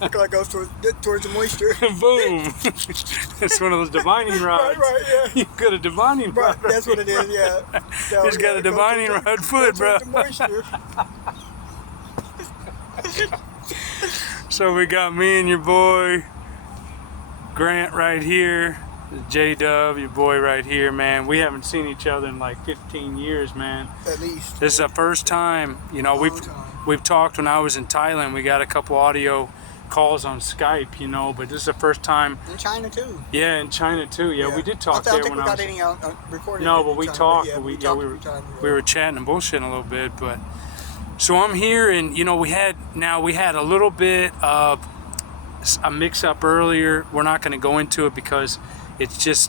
Look like it goes towards the moisture. Boom. It's one of those divining rods. Right, yeah. You got a divining rod. That's what it is, yeah. So, He's got a divining rod foot, bro. The moisture. So we got me and your boy Grant right here, J-Dub, your boy right here, man. We haven't seen each other in like 15 years, man. At least. This is the first time, you know, we've talked when I was in Thailand. We got a couple audio calls on Skype, you know, but this is the first time. In China too. Yeah, in China too. Yeah, we did talk there when I was. Any recording. No, but we talked. Yeah, we we were chatting and bullshitting a little bit, but so I'm here, and you know, we had a little bit of a mix-up earlier. We're not going to go into it because it's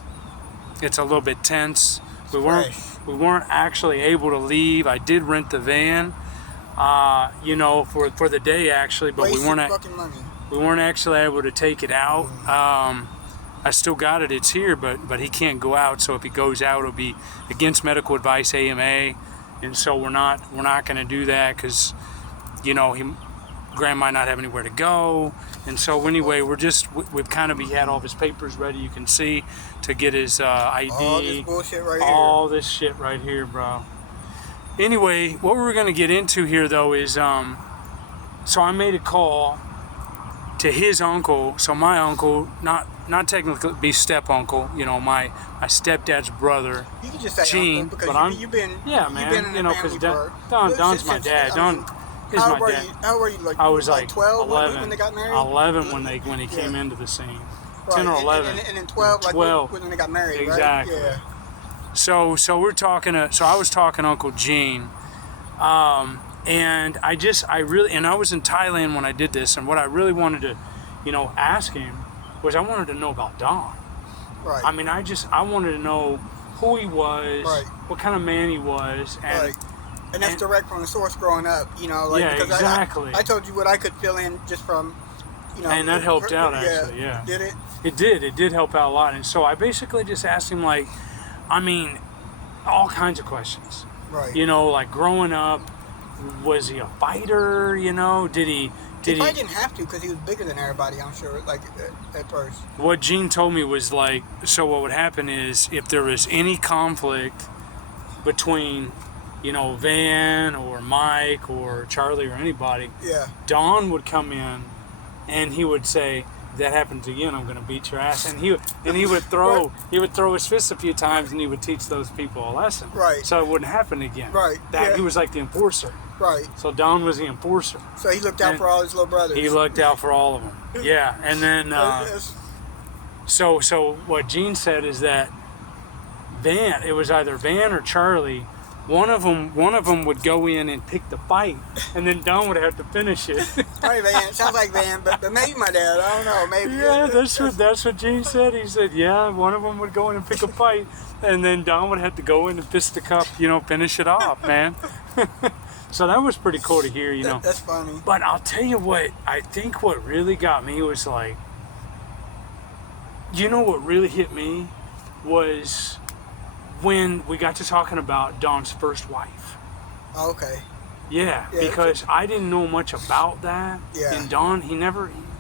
a little bit tense. We weren't actually able to leave. I did rent the van, you know, for the day actually, but we weren't actually able to take it out. I still got it. It's here, but he can't go out. So if he goes out, it'll be against medical advice, AMA, and so we're not going to do that because, you know, Grant might not have anywhere to go. And so anyway, we've kind of had all of his papers ready. You can see to get his ID. All this bullshit right here. All this shit right here, bro. Anyway, what we're gonna get into here though is so I made a call to his uncle. So my uncle, not technically be step uncle, you know, my stepdad's brother. You can just say Gene, uncle because you've been man, you know, because Don's my dad. Don. How were you? Like, I was like 12 11 when they got married? 11 when he came into the scene. 10 or 11. And then 12, like 12. when they got married, exactly. Right? Yeah. So we're talking so I was talking to Uncle Gene. And I was in Thailand when I did this, and what I really wanted to, you know, ask him was I wanted to know about Don. Right. I mean, I wanted to know who he was, what kind of man he was, and And that's direct from the source growing up, you know, like because exactly. I told you what I could fill in just from, you know. And that helped out actually, yeah. Did it? It did help out a lot. And so I basically just asked him like, I mean, all kinds of questions. Right. You know, like growing up, was he a fighter, you know? He probably didn't have to because he was bigger than everybody, I'm sure, like at first. What Gene told me was like, so what would happen is if there was any conflict between, you know, Van or Mike or Charlie or anybody, Don would come in and he would say, if that happens again, I'm going to beat your ass. And he would throw his fists a few times and he would teach those people a lesson. Right. So it wouldn't happen again. Right. He was like the enforcer. Right. So Don was the enforcer. So he looked out for all his little brothers. He looked out for all of them. Yeah. And then so what Gene said is that it was either Van or Charlie. One of them would go in and pick the fight, and then Don would have to finish it. Probably Van. Sounds like Van, but maybe my dad. I don't know. Maybe. Yeah, that's what Gene said. He said, yeah, one of them would go in and pick a fight, and then Don would have to go in and fist the cup, you know, finish it off, man. So that was pretty cool to hear, you know. That's funny. But I'll tell you what, I think what really got me was like, you know what really hit me was when we got to talking about Don's first wife. Oh, okay. Yeah, because I didn't know much about that. Yeah. And Don,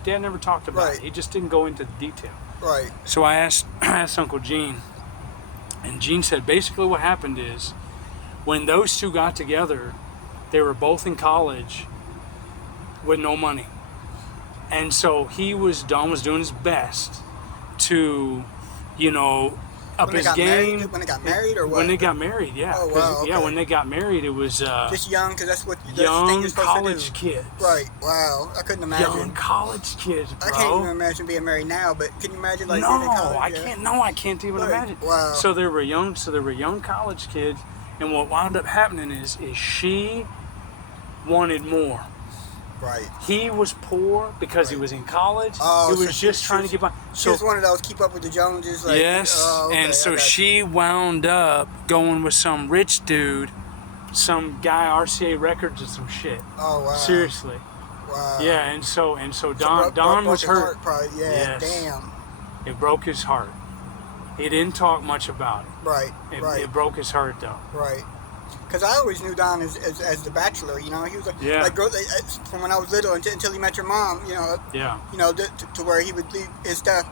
Dad never talked about it. He just didn't go into the detail. Right. So I asked Uncle Gene, and Gene said basically what happened is when those two got together, they were both in college with no money. And so Don was doing his best to, you know, up his game. When they got married or what? When they got married, yeah. Oh, wow, okay. Yeah, when they got married, it was just young, because that's what young college kids. Right. Wow. I couldn't imagine. Young college kids, bro. I can't even imagine being married now, but can you imagine like no, being in college? I can't even imagine. Wow. So they were young college kids, and what wound up happening is she wanted more. Right. He was poor because he was in college. He was just trying to get by. So she was one of those keep up with the Joneses. Like, yes. And so she wound up going with some rich dude, some guy, RCA Records or some shit. Oh, wow. Seriously. Wow. Yeah, and so Don was hurt. Probably, yeah. Yes. Damn. It broke his heart. He didn't talk much about it. Right. It broke his heart though. Right. because I always knew Don as the bachelor. You know, he was Yeah. like from when I was little until he met your mom. You know. Yeah. You know, to where he would leave his stuff.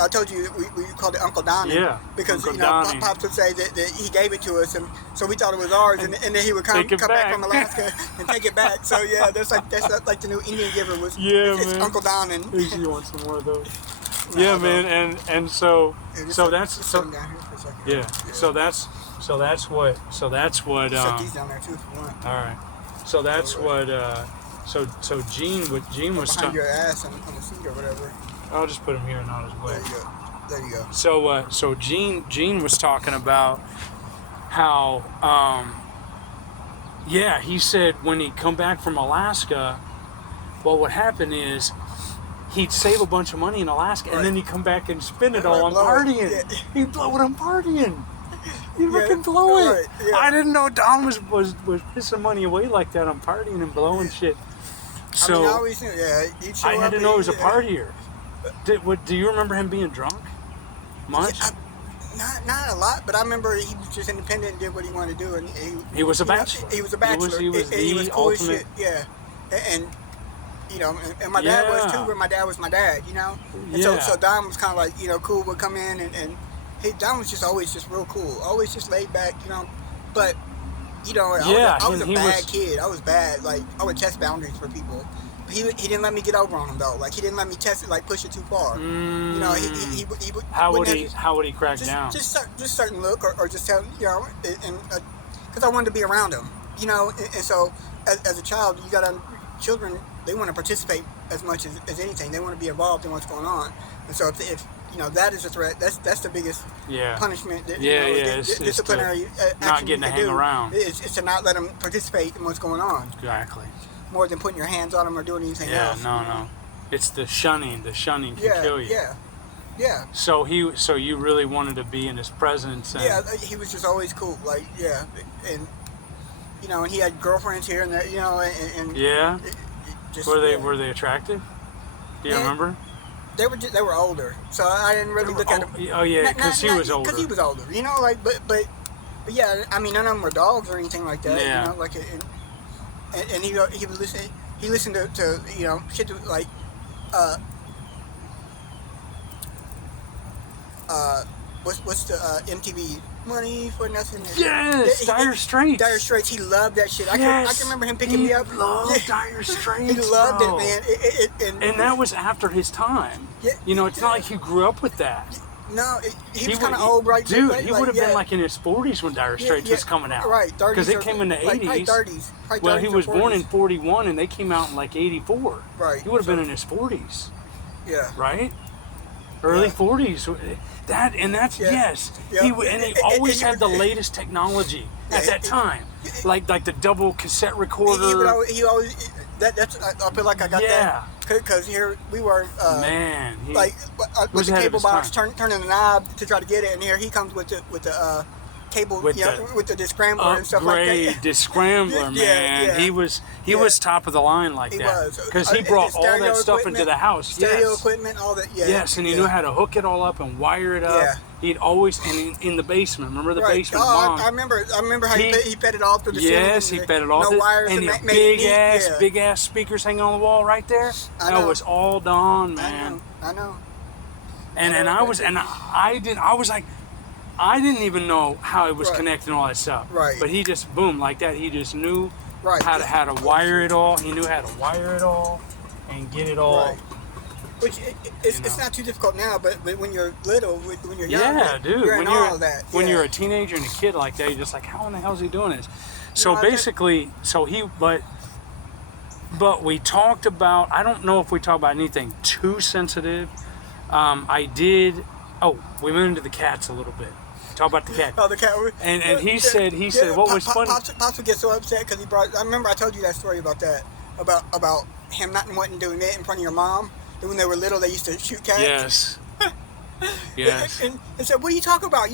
I told you we called it Uncle Donnie. Yeah. Because Uncle you know, Donnie. Pops would say that he gave it to us, and so we thought it was ours, and then he would come Take it back back. from Alaska and take it back. So yeah, that's like the new Indian giver was. Yeah, it's man. Uncle Don and. You want some more of those? No, Yeah, no. man, and so Just so sit- that's just so sit down here for a second. yeah. So that's what Set these down there too if you want. all right. So that's what so Gene was Behind talking. your ass on the seat or whatever. I'll just put him here and not his way. There you go. There you go. So Gene was talking about how yeah, he said when he'd come back from Alaska, what would happen is he'd save a bunch of money in Alaska and then he'd come back and spend it all on Blow it. partying. Yeah. He'd blow it on partying. He'd Yeah, fucking blow it. right, yeah. I didn't know Don was pissing money away like that on partying and blowing shit. So I mean, I always knew. Yeah, he'd show I had up to know he was a and- partier. Do you remember him being drunk? Much? Not a lot, but I remember he was just independent and did what he wanted to do, and He was a you know, bachelor. He was a bachelor. He was he was the cool as ultimate- shit. Yeah, and you know, and my dad was too. Yeah. But my dad was my dad. You know, and so Yeah. Don was kind of like cool. Would come in and Don was just always just real cool, always just laid back. You know, but Yeah, I was a and he bad was- kid. I was bad. Like I would test boundaries for people. He didn't let me get over on him though. Like he didn't let me test it, like push it too far. You know, he would. How would wouldn't he? have- How would he crack down? just certain look or just tell and because I wanted to be around him, and so as a child children, they want to participate as much as anything. They want to be involved in what's going on, and so if that is a threat, that's the biggest Yeah. punishment that It's disciplinary not action getting you to can hang do. around. It's to not let them participate in what's going on Exactly. more than putting your hands on them or doing anything Yeah. else. No. It's the shunning. The shunning can Yeah, kill you. yeah. So you really wanted to be in his presence. And, Yeah, he was just always cool. Like, yeah, and and he had girlfriends here and there, and Yeah. just Were they attractive? Do you Yeah. remember? they were older, so I didn't really look at him. Oh yeah, because he was older. Because he was older, like, but yeah, I mean, none of them were dogs or anything like that. Yeah. Like, and he would listen. He listened to shit like what's the MTV Money for Nothing? Yes, Dire Straits. Dire Straits. He loved that shit. I Yes, can remember him picking me up. He loved Yeah. Dire Straits. He loved bro. it, man. And that was after his time. Yeah. It's not like he grew up with that. No, he was would- kind of old, right? Dude, Like, he would have yeah. been like in his 40s when Dire Straits was coming out. Right, 30s. Because it or- came in the like, 80s. Probably 30s. Probably Well, he 30s or was born in 40s. 41 and they came out in like 84. Right. He would have been so- in his 40s, Yeah. right? Early Yeah. 40s. That's Yeah. yes. Yeah. He and he always And had the latest technology at Yeah, that time, like the double cassette He recorder. always I feel like I got Yeah. that because here we were Man, he, like was with the ahead of cable his box time. turning the knob to try to get it, and here he comes with the cable With with the scrambler and stuff like upgrade, that. the scrambler, Yeah, man. yeah. He was Yeah. top of the line like He that was because he And brought all stereo that stuff equipment, into the house. Stereo Yes. equipment, all that. Yeah. Yes, and he yeah. knew how to hook it all up and wire it up. Yeah. He'd always in the basement. Remember the Right. basement, Oh, Mom? I remember how He- he fed it all through the ceiling. Yes, he fed it all. No through- wires and the made it neat. big ass speakers hanging on the wall right there. I That know. was all Don, man. I know. And I was like, I didn't even know how it was Right. connecting all that stuff. Right. But he just boom like that. He just knew Right. how to wire it all. He knew how to wire it all and get it all. Right. Which it's You know. not too difficult now, but when you're little, when you're young, Yeah, dude. you're in when all of that. when yeah. you're a teenager and a kid like that, you're just like, how in the hell is he doing this? So No, I get- basically, but we talked about. I don't know if we talked about anything too sensitive. I did. Oh, we went into the cats a little bit. Talk about the cat. Oh, the cat. And he said what was funny. Pops would get so upset because he brought. I remember I told you that story about that about him not wanting to do it in front of your mom. And when they were little, they used to shoot cats. Yes. Yes. And said, "What are you talking about?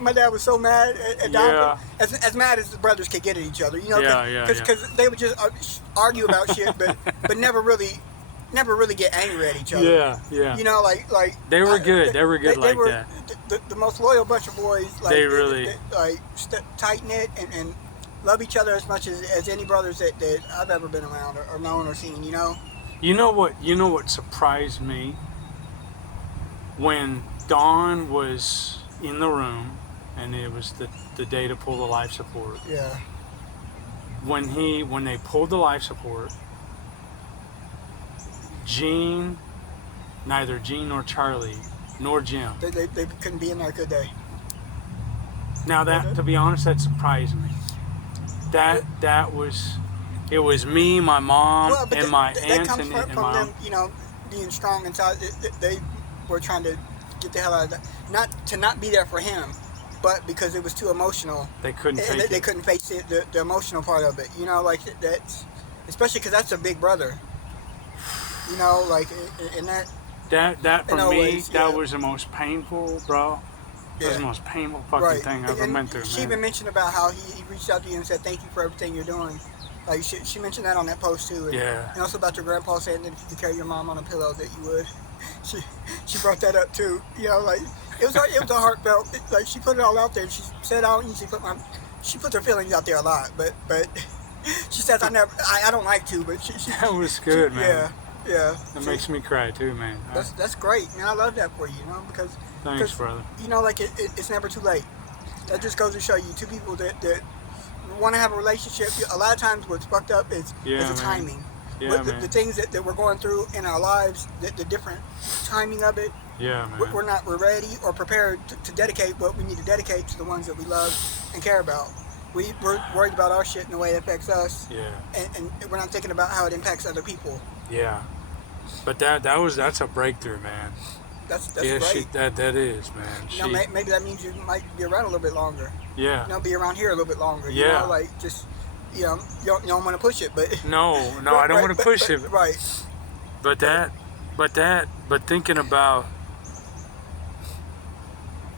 My dad was so mad at Don, Yeah. as mad as the brothers could get at each other. Yeah. Because they would just argue about shit, but never really never really get angry at each other. Yeah, yeah. You know, like They were good. They were good like were that. The most loyal bunch of boys. Like, They really like tight knit and love each other as much as any brothers that I've ever been around or known or seen. You know. You know what surprised me? When Dawn was in the room, and it was the day to pull the life support. Yeah. When they pulled the life support, neither Gene nor Charlie nor Jim. They couldn't be in there, could they? Now that, to be honest, that surprised me. It was me, my mom, and my aunt, that comes and from my them, you know, being strong inside. They were trying to get the hell out of that. Not be there for him, but because it was too emotional. They couldn't take it. They couldn't face it, the emotional part of it. You know, like that's especially because that's a big brother. You know, like and that for me, ways, yeah. that was the most painful, bro. That was the most painful fucking thing I ever went through, She man. even mentioned about how he reached out to you and said thank you for everything you're doing. Like she mentioned that on that post too. And, Yeah. And also about your grandpa saying that if you could carry your mom on a pillow that you would. She brought that up too. You know, like it was a heartfelt. Like she put it all out there. She said I don't usually she puts her feelings out there a lot, but she says I don't like to, but she That was good, man. Yeah. That makes me cry too, man. That's great, man. I love that for you, you know, because Thanks, brother. You know, like it's never too late. That just goes to show you two people that want to have a relationship. A lot of times, what's fucked up is the timing. Yeah, the things that we're going through in our lives, the different timing of it. Yeah, man. We're ready or prepared to dedicate what we need to dedicate to the ones that we love and care about. We're worried about our shit in the way it affects us. Yeah. And we're not thinking about how it impacts other people. Yeah. But that's a breakthrough, man. That's yeah, great. That is, man. You know, maybe that means you might be around a little bit longer. Yeah. You know, be around here a little bit longer. Yeah. You know, like just, you know, you don't want to push it, but. No, I don't want to push it. Right. But thinking about.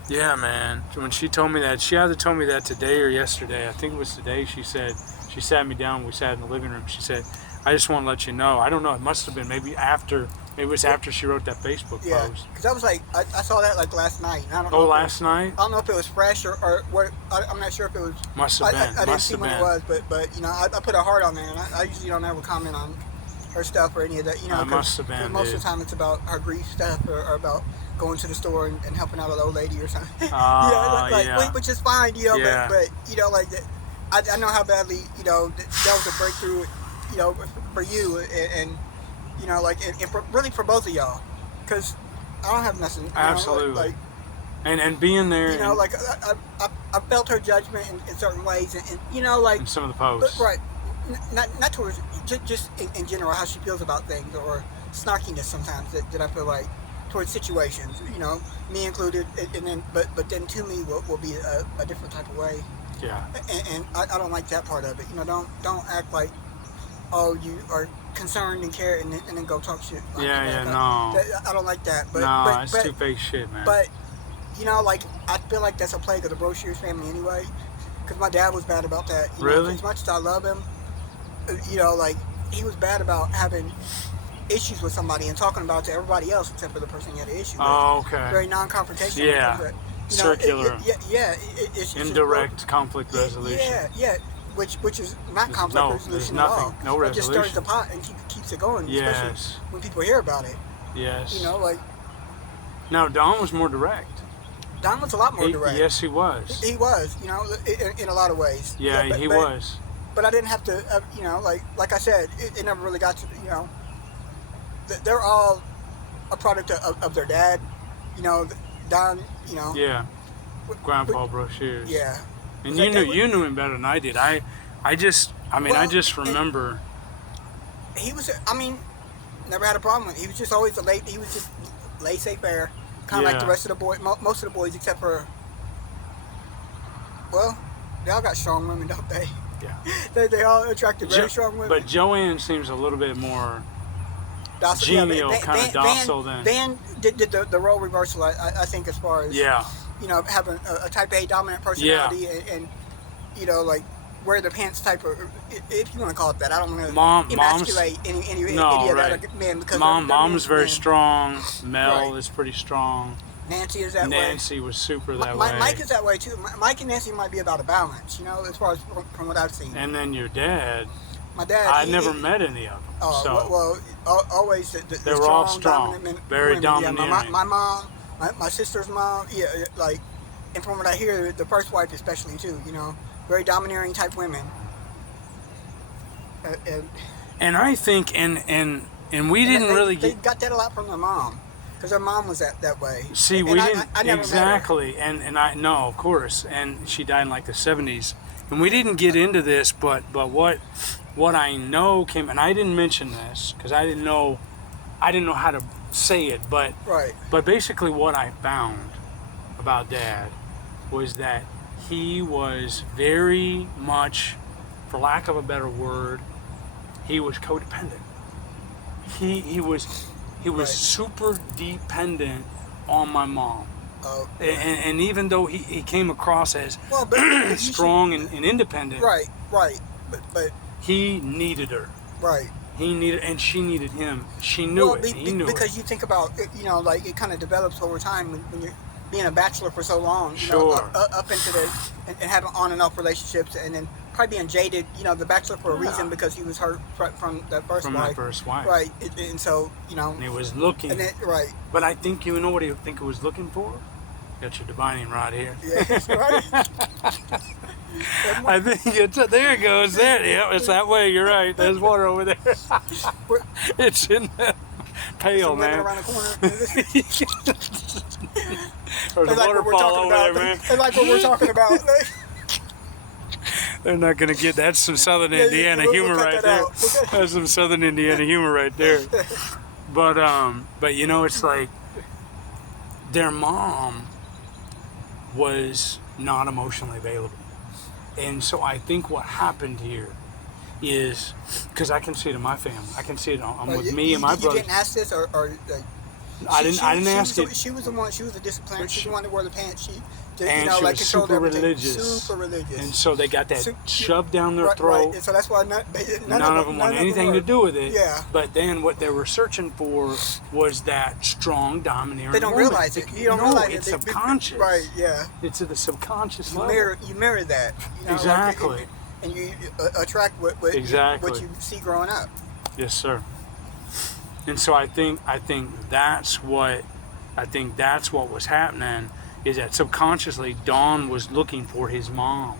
Yeah, man. When she told me that, she either told me that today or yesterday. I think it was today. She sat me down. We sat in the living room. She said, I just want to let you know. I don't know. It must have been maybe it was after she wrote that Facebook post. Because I was like, I saw that like last night. And I don't know last night? I don't know if it was fresh or what. I'm not sure if it was. Must have been. I didn't see when it was, but you know, I put a heart on there, and I usually don't ever comment on her stuff or any of that. You know, must have been. Most of the time, it's about her grief stuff or about going to the store and helping out an old lady or something. Which is fine, you know. Yeah. But you know, like I know how badly, you know, that was a breakthrough, you know, for you and you know, like and really for both of y'all, because I don't have nothing. Absolutely. Know, like and being there. You know, like I felt her judgment in certain ways, and you know, like in some of the posts. Right. Not towards just in general how she feels about things or snarkiness sometimes that I feel like towards situations, you know, me included, and then but then to me will be a different type of way. Yeah. And I don't like that part of it. You know, don't act like, oh, you are concerned and care and then go talk shit. Like no. I don't like that. But it's too fake shit, man. But you know, like I feel like that's a plague of the Broshears family anyway, because my dad was bad about that. You really? know, as much as I love him, you know, like he was bad about having issues with somebody and talking about it to everybody else except for the person he had an issue with. Oh, okay. Very non-confrontational. Yeah. But, circular. It's indirect conflict resolution. Yeah. Which is not conflict resolution at all. No resolution. It just stirs the pot and keeps it going. Yes. Especially when people hear about it. Yes. You know, like. No, Don was more direct. Don was a lot more direct. Yes, he was. He was, you know, in a lot of ways. Yeah, he was. But I didn't have to, you know, like I said, it never really got to, you know, they're all a product of their dad, you know, Don, you know. Yeah. Grandpa Broshears. Yeah. And you knew him better than I did. I just remember. He was, never had a problem with it. He was just always he was just laissez-faire, kind of like the rest of the boys, most of the boys except for, well, they all got strong women, don't they? Yeah. they all attracted very strong women. But Joanne seems a little bit more genial, kind of docile than. Van did the role reversal, I think, as far as, yeah, you know, having a type A dominant personality and you know, like wear the pants type of, if you want to call it that. I don't want to Mom's emasculate any no, of the right. other men because Mom was very men. strong. Mel Right. is pretty strong. Nancy is that way. Nancy was super that way. Mike is that way too. Mike and Nancy might be about a balance, as far as from what I've seen. And then your dad, My dad. I never met any of them. Oh, so always the they were all strong, dominant men, very women. domineering. Yeah, my mom, my sister's mom, like, and from what I hear, the first wife especially too, very domineering type women. And I think, and we didn't really They get. got that a lot from their mom, because their mom was that way. See, And we I didn't never met her. exactly, and I know, of course, and she died in like the 70s, and we didn't get into this, but what I know came, and I didn't mention this because I didn't know how to say it, but Right. but basically what I found about Dad was that he was very much, for lack of a better word, he was codependent. He was Right. super dependent on my mom. Oh, And even though he came across as well, but you strong and independent, Right. But he needed her. right. He needed, and she needed him. She knew it. He knew because it. you think about it, like it kind of develops over time when you're being a bachelor for so long. Sure. Up into and having on and off relationships, and then probably being jaded. The bachelor for a Yeah. reason because he was hurt from that first From wife. my first wife. Right. And so And he was looking. And then, right. But I think you know what he think he was looking for? Got your divining rod here. Yeah. That's right. I think there it goes. There, yeah, it's that way. You're right. There's water over there. We're- It's in the pail, some women man. around the corner. There's a They like what we're waterfall talking over about. there, man. They like what we're talking about. They're not gonna get that's some Southern Yeah, Indiana we'll humor cut right that there. out. We'll cut- That's some Southern Indiana humor right there. But it's like their mom was not emotionally available, and so I think what happened here is because I can see it in my family. I can see it with me and my you brothers. didn't ask this, or like, I didn't ask it. She was the one. She was the disciplinarian. But She's she- the one that wore the pants. And she was controlled super everything. religious. Super religious. And so they got that So- shoved down their right, throat. Right. And so that's why none None of them wanted anything to do with it. Yeah. But then what they were searching for was that strong, domineering They don't woman. realize it. You don't No, realize it's it. subconscious. Right. Yeah. It's at the subconscious level. You mirror that. Exactly. And you attract what Exactly. what you see growing up. Yes, sir. And so I think that's what was happening, is that subconsciously Don was looking for his mom.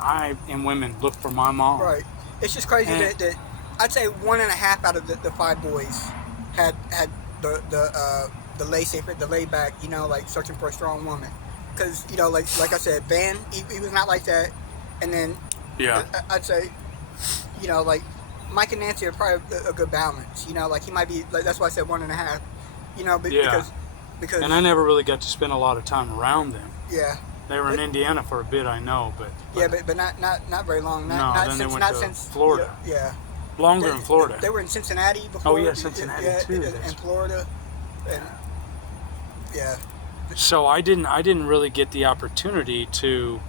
I and women look for my mom. Right. It's just crazy And- that I'd say 1.5 out of the 5 boys had the laissez-faire, the laid back, like searching for a strong woman. Because like I said, Van, he was not like that. And then Yeah. I'd say, like Mike and Nancy are probably a good balance. Like he might be like, that's why I said 1.5. Yeah. Because And I never really got to spend a lot of time around them. yeah. They were in Indiana for a bit, I know, but Yeah, but not very long. No, Not then they since, went not to since Florida. Yeah. longer in Florida. They were in Cincinnati before. Oh, yeah, Cincinnati, too. In Florida, and yeah. So I didn't really get the opportunity to,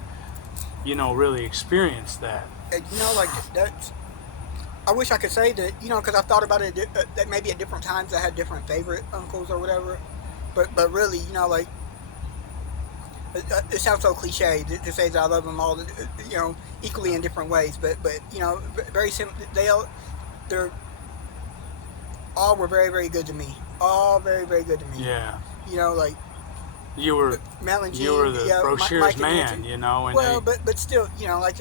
really experience that. And, like that. I wish I could say that, because I've thought about it. That maybe at different times I had different favorite uncles or whatever, but really, like. It sounds so cliche to say that I love them all, equally in different ways. But very simple. They're all were very, very good to me. All very, very good to me. Yeah. Like You were Mel and Gene. you were the yeah, brochure's Mike and man, Nancy. and Well, but still, like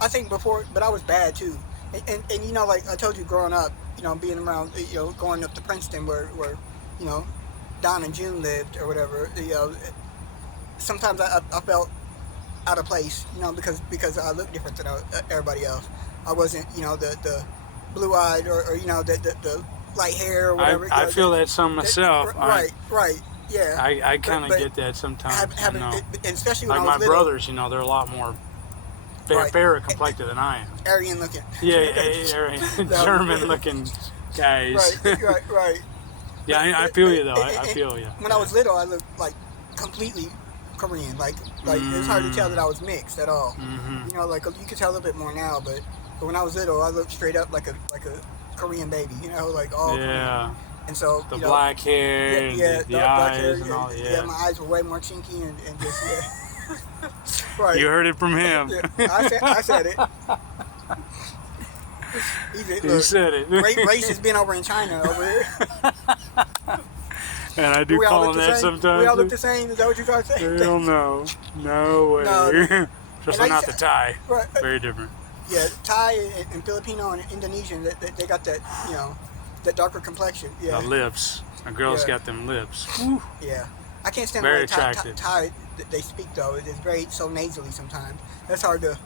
I think before, but I was bad too. And like I told you, growing up, being around, going up to Princeton where Don and June lived or whatever, sometimes I felt out of place, because I looked different than everybody else. I wasn't, the blue-eyed or the light hair or whatever. I feel that some myself. Right, yeah. I kind of But get that sometimes. having, and especially when Like I was my little, brothers, they're a lot more Right. fairer complected than I am. Aryan looking. Yeah, German looking guys. Right. Yeah, I feel you though. I feel you. When I was little, I looked like completely Korean. Like it's hard to tell that I was mixed at all. Mm-hmm. You know, like you can tell a little bit more now, but when I was little, I looked straight up like a Korean baby. You know, like all Yeah. Korean. And so The you know, black hair, and the black eyes, hair, and all. yeah, my eyes were way more chinky and just right. You heard it from him. Yeah, I said it. You said it. Race has been over in China over here. And I do We all call look him the that same. sometimes. We all look the same. Is that what you're trying to say? Hell no. No way. No. Especially And I not the used Thai. Right. Very different. Yeah, Thai and Filipino and Indonesian, they got that, you know, that darker complexion. Yeah. The lips. A girl's Yeah. got them lips. Yeah. I can't stand Very the way attractive. Thai they speak though. It's very so nasally sometimes. That's hard to.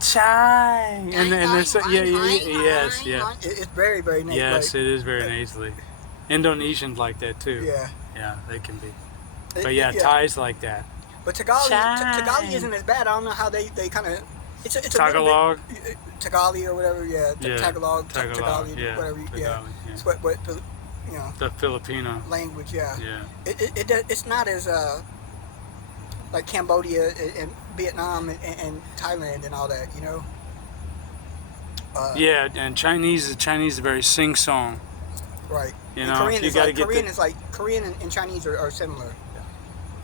Chai. And they're so, yes. It's very very nasally. Yes, it is very nasally. Indonesians like that too. Yeah. Yeah, they can be. It- But yeah, yeah. Thai's like that. But Tagalog, Chai. Tagalog isn't as bad. I don't know how they kind of. It's a Tagalog. little bit, Tagalog or whatever. Yeah. Yeah. Tagalog. Tagalog, yeah. Whatever. Yeah. Tagalog, yeah. It's what you know, The Filipino. language. Yeah. Yeah. It's not as like Cambodia and Vietnam and Thailand and all that. You know. Yeah, and Chinese is very sing-song. Right. You And know, Korean you is gotta like get Korean the- is like Korean and Chinese are similar.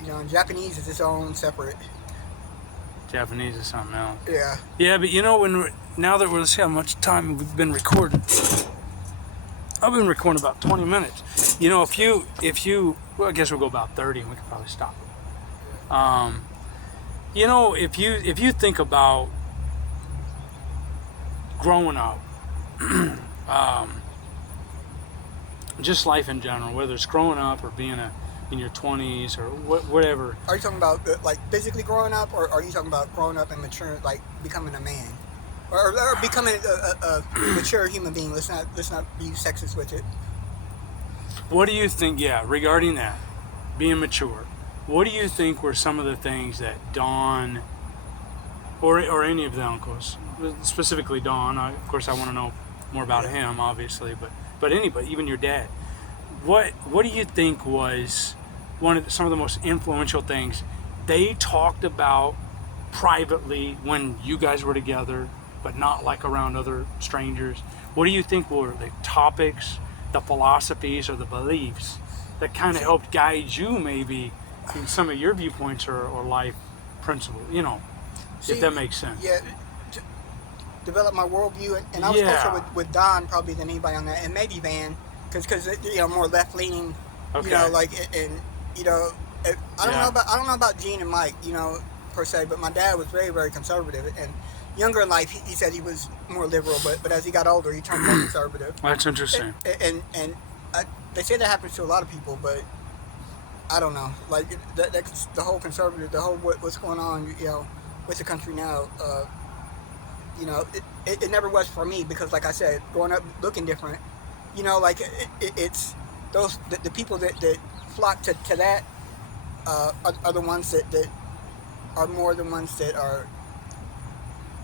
You know, and Japanese is its own separate. Japanese is something else. Yeah. Yeah, but you know, now that let's see how much time we've been recording. I've been recording about 20 minutes. You know, if you, well, I guess we'll go about 30 and we can probably stop it. You know, if you think about growing up, just life in general, whether it's growing up or being in your 20s or whatever. Are you talking about like physically growing up, or are you talking about growing up and maturing, like becoming a man, or becoming a mature human being? Let's not be sexist with it. What do you think? Yeah, regarding that, being mature. What do you think were some of the things that Don, or any of the uncles, specifically Don? Of course, I want to know more about him, obviously, but anybody, even your dad. What do you think was some of the most influential things they talked about privately when you guys were together, but not like around other strangers? What do you think were the topics, the philosophies, or the beliefs that kind of helped guide you maybe in some of your viewpoints or life principles? You know, if that makes sense. Yeah. Develop my worldview, and I was closer with Don probably than anybody on that, and maybe Van, because you know, more left leaning. Okay. You know, like, and you know, I don't know about Gene and Mike, you know, per se, but my dad was very very conservative, and younger in life he said he was more liberal, but as he got older he turned more conservative. That's interesting. And they say that happens to a lot of people, but I don't know, like that's the whole conservative, the whole what's going on, you know, with the country now. You know, it never was for me, because like I said, growing up looking different, you know, like it's those the people that flock to that are the ones that are more the ones that are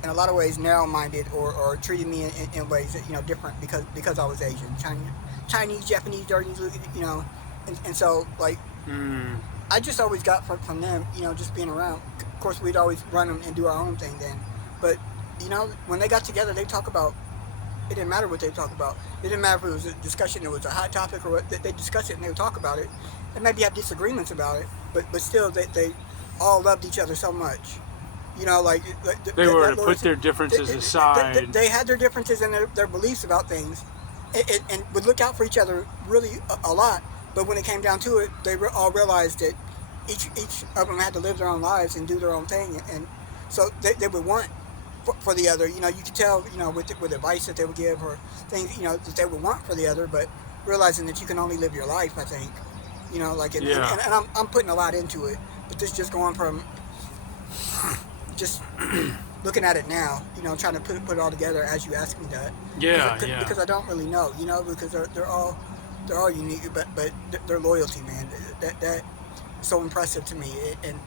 in a lot of ways narrow-minded or treated me in ways that, you know, different because I was Asian, Chinese, Japanese, you know, and so like I just always got from them, you know, just being around. Of course, we'd always run them and do our own thing then, but you know, when they got together, they talk about. It didn't matter what they talk about. It didn't matter if it was a discussion, it was a hot topic, or what. They discuss it and they would talk about it. And maybe have disagreements about it, but still, they all loved each other so much. You know, like They were to put their differences aside. They had their differences and their beliefs about things, and would look out for each other really a lot. But when it came down to it, they all realized that each of them had to live their own lives and do their own thing, and so they would want. For the other, you know, you could tell, you know, with advice that they would give or things, you know, that they would want for the other, but realizing that you can only live your life, I think, you know, like, and I'm putting a lot into it, but this just going from just looking at it now, you know, trying to put it all together as you ask me that. Because I don't really know, you know, because they're all unique, but their loyalty, man, that's so impressive to me, and.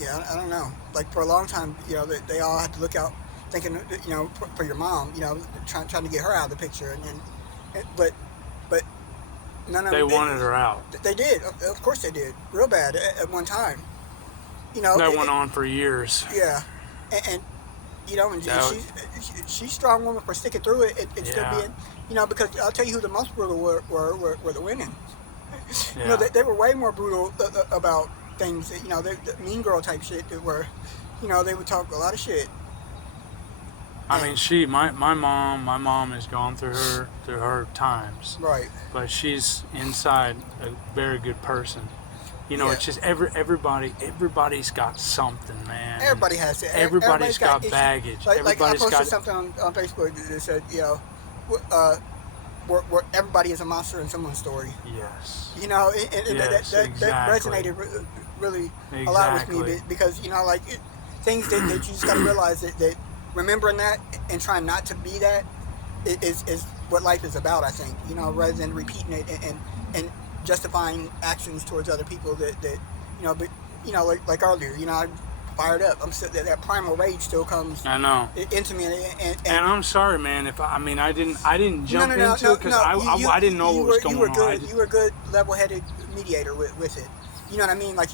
Yeah, I don't know. Like, for a long time, you know, they all had to look out, thinking, you know, for your mom, you know, trying to get her out of the picture, but none of They them. wanted her out. They did. Of course they did. Real bad at one time. You know. That went on for years. Yeah, and you know, and she's a strong woman for sticking through it and still Yeah. being, you know, because I'll tell you who the most brutal were the women. Yeah. You know, they were way more brutal about things. You know, the mean girl type shit that were, you know, they would talk a lot of shit. I mean, my mom has gone through her times, Right. but she's inside a very good person. You know, Yeah. it's just everybody's got something, man. Everybody has it. Everybody's got issues. baggage. Like I Everybody's posted got something on Facebook that said, you know, where everybody is a monster in someone's story. yes. You know, and Yes, that exactly. resonated really a lot with me Exactly. because, you know, like things that you just got to realize that remembering that and trying not to be that is what life is about, I think, you know, rather than repeating it and justifying actions towards other people that you know, but, you know, like earlier, you know, I'm fired up. I'm still, that primal rage still comes I know. into me, And I'm sorry, man. If I mean, I didn't jump into it because I didn't know what was going on. Good. You were a good, level-headed mediator with it. You know what I mean? Like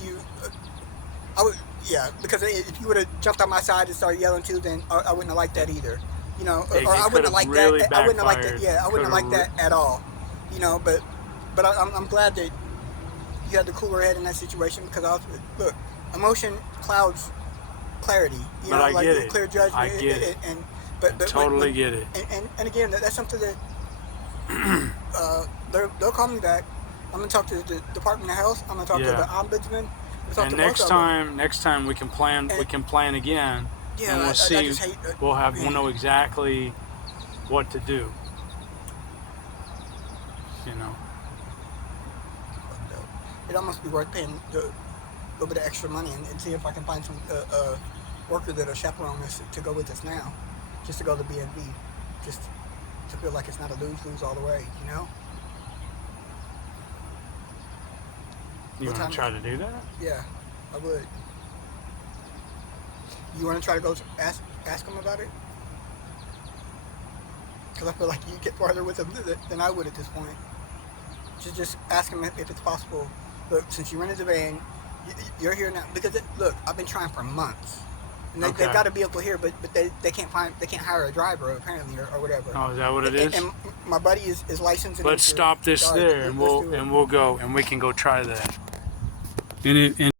I would, yeah. Because if you would have jumped on my side and started yelling too, then I wouldn't have liked that either. You know, It or I wouldn't have liked really that. I wouldn't have liked that. backfired. Yeah, I wouldn't have liked that at all. You know, but I'm glad that you had the cooler head in that situation because look, emotion clouds clarity. You But know, I like get it. clear judgment. I get it. But Totally get it. And again, that's something that they'll call me back. I'm gonna talk to the Department of Health. I'm gonna talk to Yeah. the Ombudsman. I'm gonna talk And to next both of time we can plan. We can plan again, Yeah, and I we'll see. just hate that. We'll know exactly what to do. You know. them. It'd almost be worth paying a little bit of extra money and see if I can find some worker that'll chaperone us to go with us now, just to go to B&B, just to feel like it's not a lose-lose all the way. You know? You What want to time try to do that? Yeah, I would. You want to try to go ask them about it? Because I feel like you get farther with them than I would at this point. Just ask them if it's possible. Look, since you rented the van, you're here now. Because look, I've been trying for months, and they've got a vehicle here, but they can't hire a driver apparently or whatever. Oh, is that what it is? And my buddy is licensed. Let's stop this there, and we'll go, and we can go try that. And